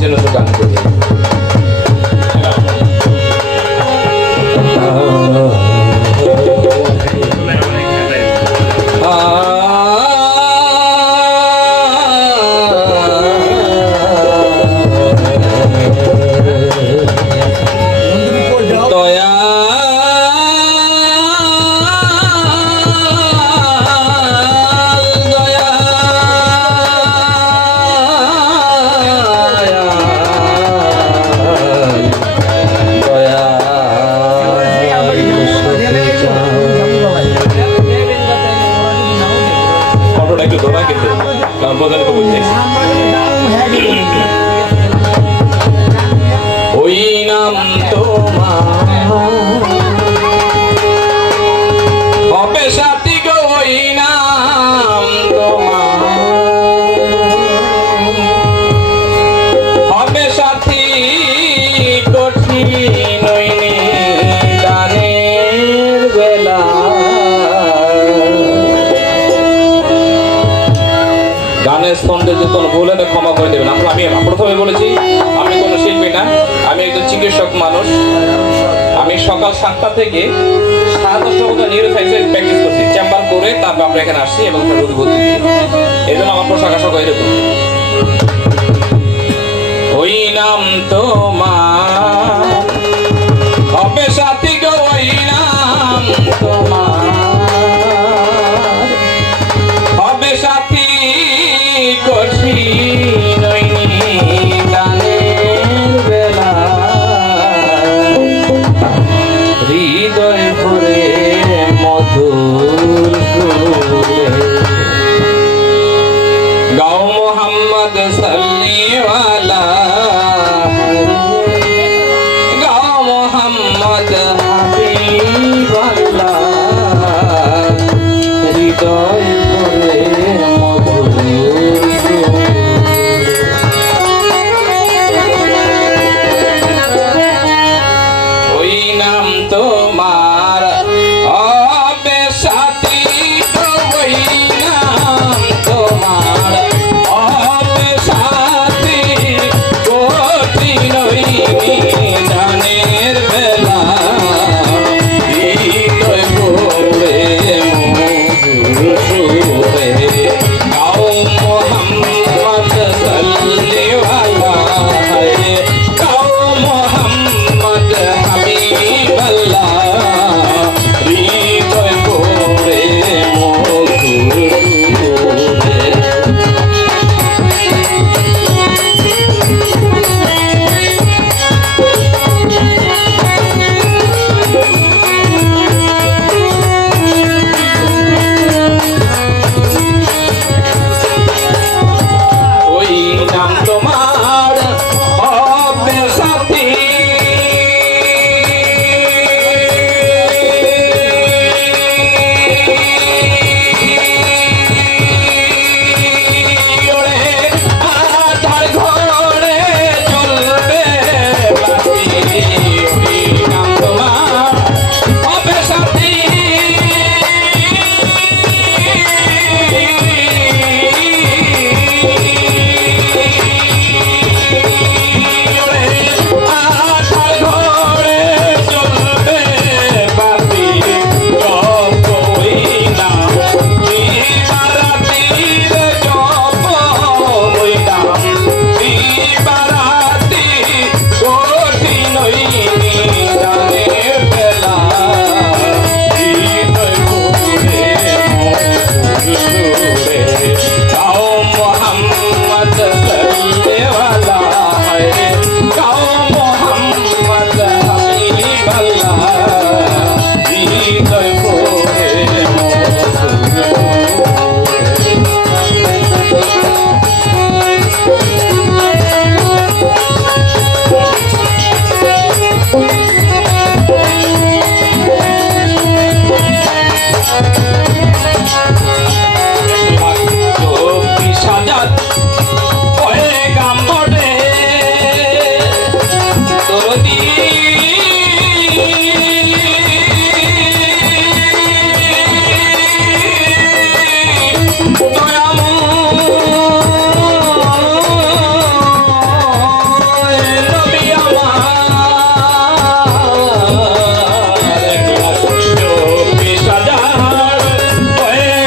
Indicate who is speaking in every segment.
Speaker 1: জন্য তো গান সাথী গো ওই নাম তোমার। হবে সাথী কঠিন গানের বেলা। গানের স্তম্ভে যদি কোনো ভুল হলে ক্ষমা করে দেবেন। আমি প্রথমে বলেছি, আমি কোনো শিল্পী না, আমি একজন চিকিৎসক মানুষ। আমি সকাল সাতটা থেকে সাড়ে দশটা পর্যন্ত নিউরো সাইন্সের প্র্যাকটিস করছি। চেম্বার করে তারপর আমরা এখানে আসছি এবং রোগী ভর্তি দিই এই জন্য আমার পোশাক আশাক এরকম ওই নাম তোমার। হবে সাথী গো ওই নাম তোমার। হবে সাথী কঠিন die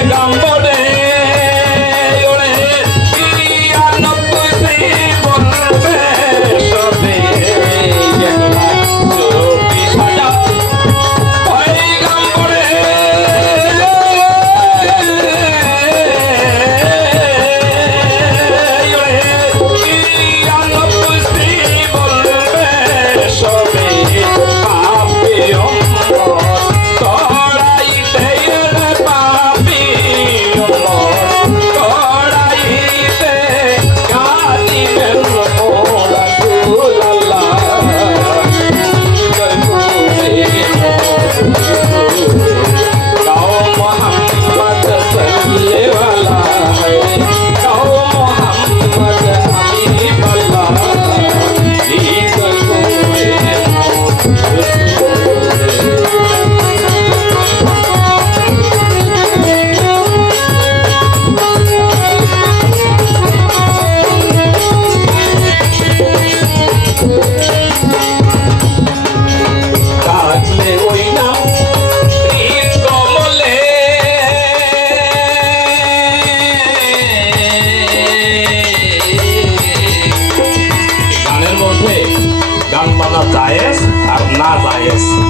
Speaker 1: Dumbo. না জায়েজ